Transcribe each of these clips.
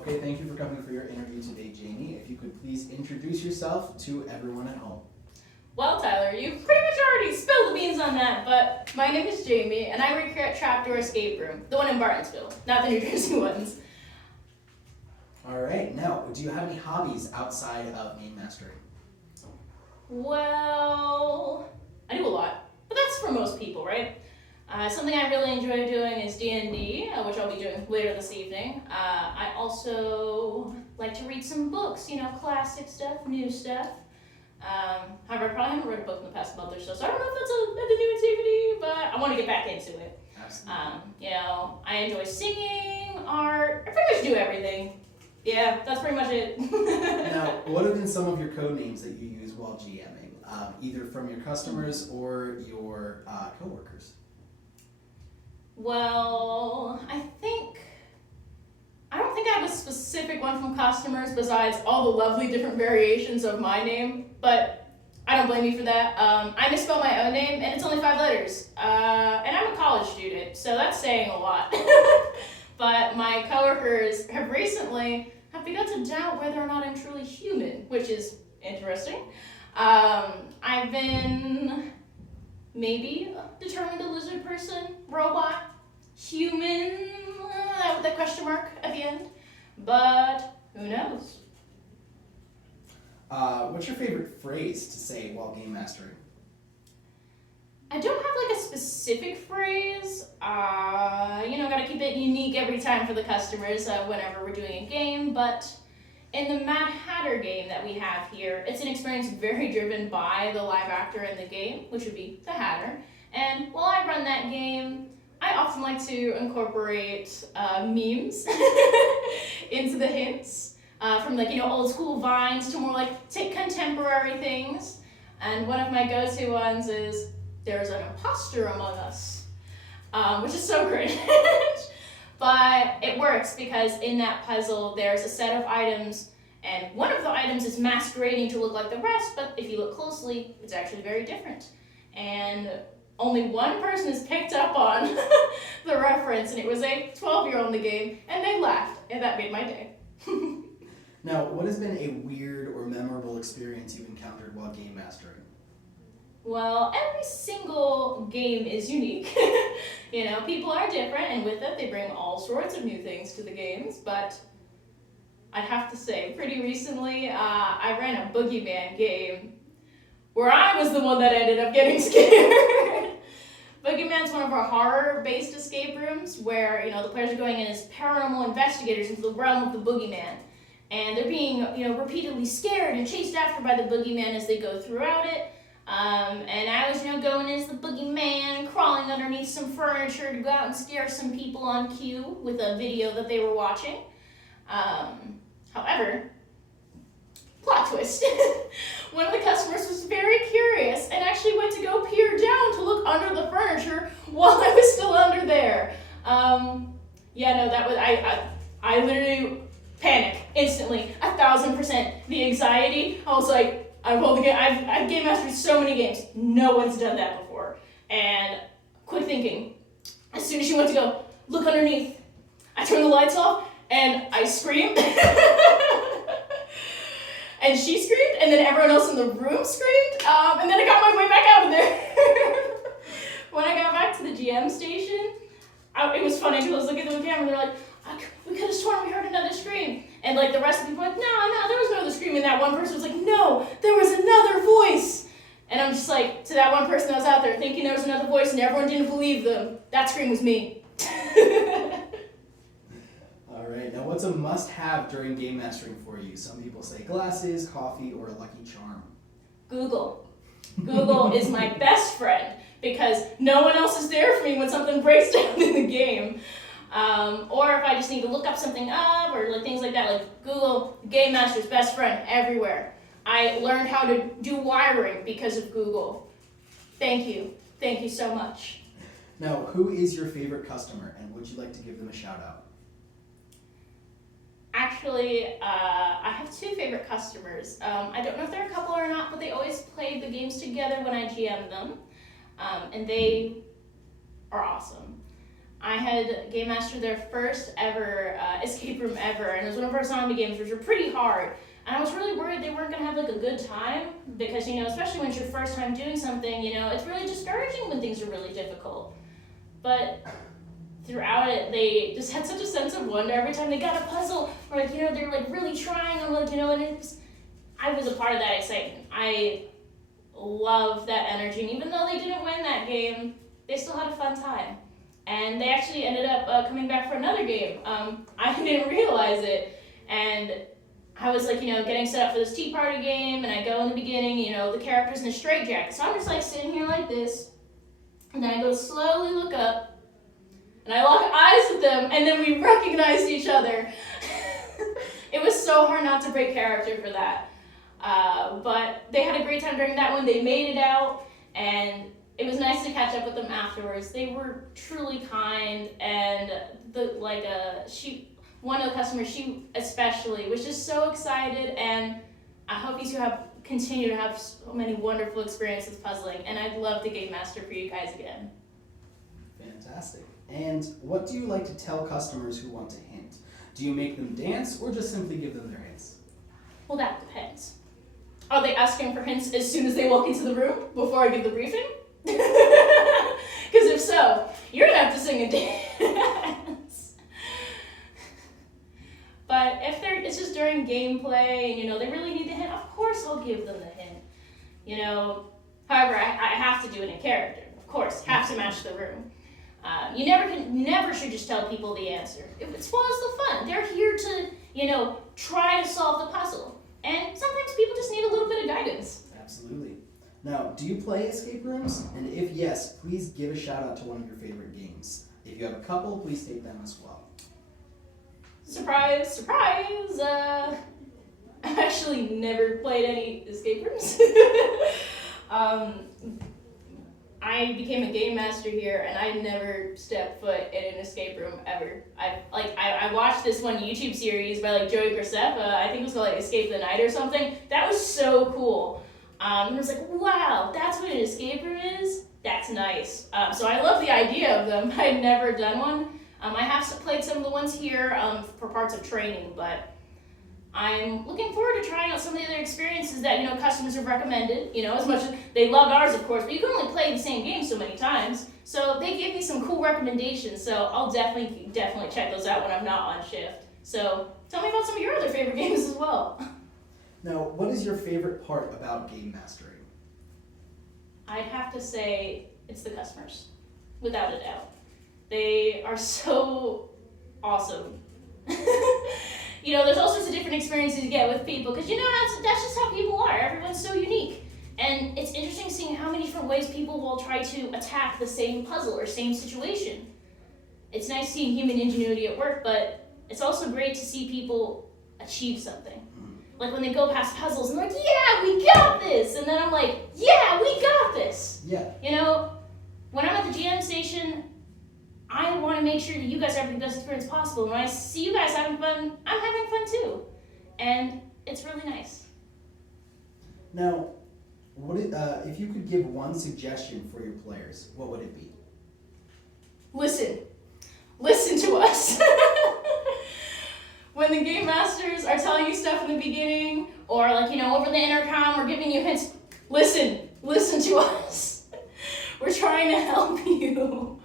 Okay, thank you for coming for your interview today, Jamie. If you could please introduce yourself to everyone at home. Well, Tyler, you pretty much already spilled the beans on that, but my name is Jamie, and I work here at Trapdoor Escape Room, the one in Bartonsville, not the New Jersey ones. All right, now, do you have any hobbies outside of game mastering? Well, I do a lot, but that's for most people, right? Something I really enjoy doing is D&D, which I'll be doing later this evening. I also like to read some books, classic stuff, new stuff. However, I probably haven't read a book in the past month or so I don't know if that's a new activity, but I want to get back into it. Absolutely. I enjoy singing, art, I pretty much do everything. Yeah, that's pretty much it. Now, what have been some of your code names that you use while GMing, either from your customers or your coworkers? Well, I don't think I have a specific one from customers besides all the lovely different variations of my name, but I don't blame you for that. I misspell my own name, and it's only 5 letters. And I'm a college student, so that's saying a lot. But my coworkers have recently begun to doubt whether or not I'm truly human, which is interesting. I've been maybe determined a lizard person, robot, human, with a question mark at the end, but who knows? What's your favorite phrase to say while game mastering? I don't have like a specific phrase. Gotta keep it unique every time for the customers whenever we're doing a game, but in the Mad Hatter game that we have here, it's an experience very driven by the live actor in the game, which would be the Hatter. And while I run that game, I often like to incorporate memes into the hints, from old school vines to more contemporary things. And one of my go-to ones is, "There's an imposter among us," which is so cringe. But it works because in that puzzle, there's a set of items, and one of the items is masquerading to look like the rest, but if you look closely, it's actually very different. And only one person has picked up on the reference, and it was a 12-year-old in the game, and they laughed, and that made my day. Now, what has been a weird or memorable experience you've encountered while game mastering? Well, every single game is unique. People are different, and with it, they bring all sorts of new things to the games, but I'd have to say, pretty recently, I ran a Boogeyman game where I was the one that ended up getting scared. Boogeyman's one of our horror-based escape rooms where, the players are going in as paranormal investigators into the realm of the Boogeyman. And they're being, repeatedly scared and chased after by the Boogeyman as they go throughout it. And I was, going as the Boogeyman, crawling underneath some furniture to go out and scare some people on cue with a video that they were watching. However, plot twist. One of the customers was very curious and actually went to go peer down to look under the furniture while I was still under there. I literally panic instantly, 1,000%. The anxiety, I was like, I've game mastered so many games. No one's done that before. And quick thinking, as soon as she went to go look underneath, I turned the lights off and I screamed. And she screamed, and then everyone else in the room screamed, and then I got my way back out of there. When I got back to the GM station, it was funny because I was looking through the camera and they're like, "We could have sworn we heard another scream." And the rest of the people were like, no, there was no other scream. And that one person was like, "No, there was another voice." And I'm just like, to that one person that was out there thinking there was another voice and everyone didn't believe them, that scream was me. All right, now what's a must-have during game mastering for you? Some people say glasses, coffee, or a Lucky Charm. Google. Google is my best friend because no one else is there for me when something breaks down in the game. Or if I just need to look up something up or things like that, Google, Game Master's best friend everywhere. I learned how to do wiring because of Google. Thank you. Thank you so much. Now, who is your favorite customer, and would you like to give them a shout out? Actually, I have 2 favorite customers. I don't know if they're a couple or not, but they always played the games together when I GM them. And they are awesome. I had game mastered their first ever escape room ever, and it was one of our zombie games, which were pretty hard. And I was really worried they weren't gonna have like a good time because, you know, especially when it's your first time doing something, you know, it's really discouraging when things are really difficult. But throughout it, they just had such a sense of wonder every time they got a puzzle, or like, you know, they're like really trying, and like, you know, and I was a part of that excitement. I love that energy, and even though they didn't win that game, they still had a fun time. And they actually ended up coming back for another game. I didn't realize it, and I was like, you know, getting set up for this tea party game, and I go in the beginning, you know, the character's in a straitjacket, so I'm just like sitting here like this, and then I go slowly look up, and I lock eyes with them, and then we recognized each other. It was so hard not to break character for that. But they had a great time during that one. They made it out, and it was nice to catch up with them afterwards. They were truly kind, and one of the customers, she especially, was just so excited, and I hope you continue to have so many wonderful experiences puzzling, and I'd love to game master for you guys again. Fantastic. And what do you like to tell customers who want to hint? Do you make them dance or just simply give them their hints? Well, that depends. Are they asking for hints as soon as they walk into the room before I give the briefing? Because if so, you're gonna have to sing a dance. But if it's just during gameplay and, you know, they really need the hint, of course I'll give them the hint. You know, however, I have to do it in character. Of course, have to match the room. You never should just tell people the answer. It spoils the fun. They're here to, you know, try to solve the puzzle. And sometimes people just need a little bit of guidance. Absolutely. Now, do you play escape rooms? And if yes, please give a shout out to one of your favorite games. If you have a couple, please state them as well. Surprise, surprise! I've actually never played any escape rooms. I became a game master here, and I never stepped foot in an escape room ever. I watched this one YouTube series by like Joey Graceffa. I think it was called like Escape the Night or something. That was so cool. And I was like, wow, that's what an escape room is? That's nice. So I love the idea of them. I'd never done one. I have played some of the ones here for parts of training, but I'm looking forward to trying out some of the other experiences that, you know, customers have recommended, you know, as much as they loved ours, of course, but you can only play the same game so many times. So they gave me some cool recommendations, so I'll definitely check those out when I'm not on shift. So tell me about some of your other favorite games as well. Now, what is your favorite part about game mastering? I'd have to say it's the customers, without a doubt. They are so awesome. You know, there's all sorts of different experiences you get with people, because, you know, that's just how people are. Everyone's so unique. And it's interesting seeing how many different ways people will try to attack the same puzzle or same situation. It's nice seeing human ingenuity at work, but it's also great to see people achieve something. Like when they go past puzzles and they're like, yeah, we got this! And then I'm like, yeah, we got this! Yeah. You know, when I'm at the GM station, I want to make sure that you guys have the best experience possible. And when I see you guys having fun, I'm having fun too. And it's really nice. Now, if you could give one suggestion for your players, what would it be? Listen to us. When the game masters are telling you stuff in the beginning, or like, you know, over the intercom, or giving you hints, listen to us. We're trying to help you.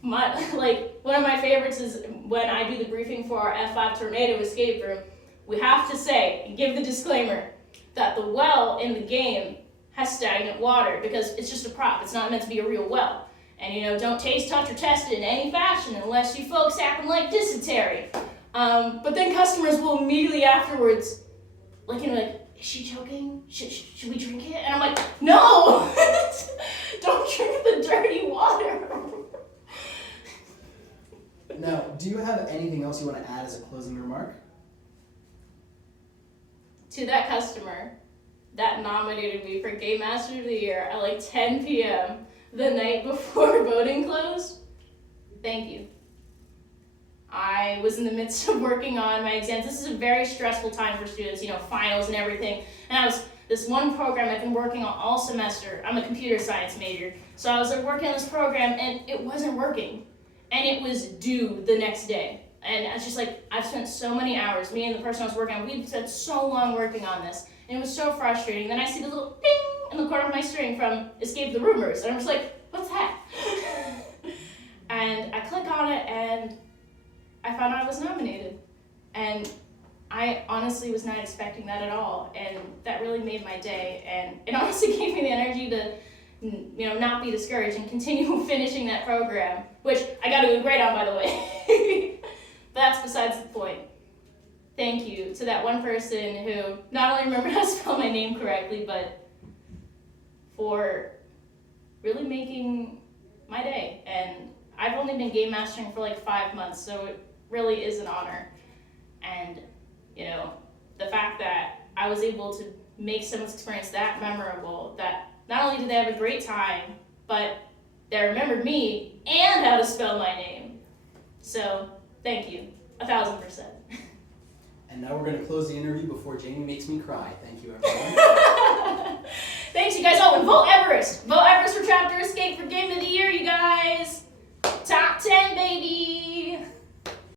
One of my favorites is when I do the briefing for our F5 Tornado Escape Room, we have to say, and give the disclaimer, that the well in the game has stagnant water because it's just a prop. It's not meant to be a real well. And, you know, don't taste, touch, or test it in any fashion unless you folks acting like dysentery. But then customers will immediately afterwards, like, you know, like, is she joking? Should we drink it? And I'm like, no! Don't drink the dirty water. Now, do you have anything else you want to add as a closing remark? To that customer that nominated me for Game Master of the Year at like 10 p.m. the night before voting closed, thank you. I was in the midst of working on my exams. This is a very stressful time for students, you know, finals and everything. And this one program I've been working on all semester. I'm a computer science major. So I was working on this program and it wasn't working. and it was due the next day. And it's just like, I've spent so many hours, me and the person I was working on, we'd spent so long working on this, and it was so frustrating. Then I see the little ding in the corner of my screen from ESCAPETHEROOMers, and I'm just like, what's that? And I click on it, and I found out I was nominated. And I honestly was not expecting that at all, and that really made my day, and it honestly gave me the energy to, you know, not be discouraged and continue finishing that program, which I got a grade on, by the way. But that's besides the point. Thank you to that one person who not only remembered how to spell my name correctly, but for really making my day. And I've only been game mastering for like 5 months, so it really is an honor. And, you know, the fact that I was able to make someone's experience that memorable, that not only did they have a great time, but they remembered me and how to spell my name. So, thank you, 1,000%. And now we're going to close the interview before Jamie makes me cry. Thank you, everyone. Thanks, you guys. Oh, and vote Everest. Vote Everest for Chapter Escape for Game of the Year, you guys.